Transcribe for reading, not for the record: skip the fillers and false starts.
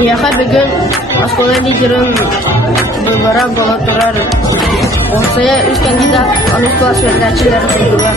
Iya kan bagian sekolah di Jerem beberapa bola turar. Oh saya ikan kita harus kelas versi dari kedua.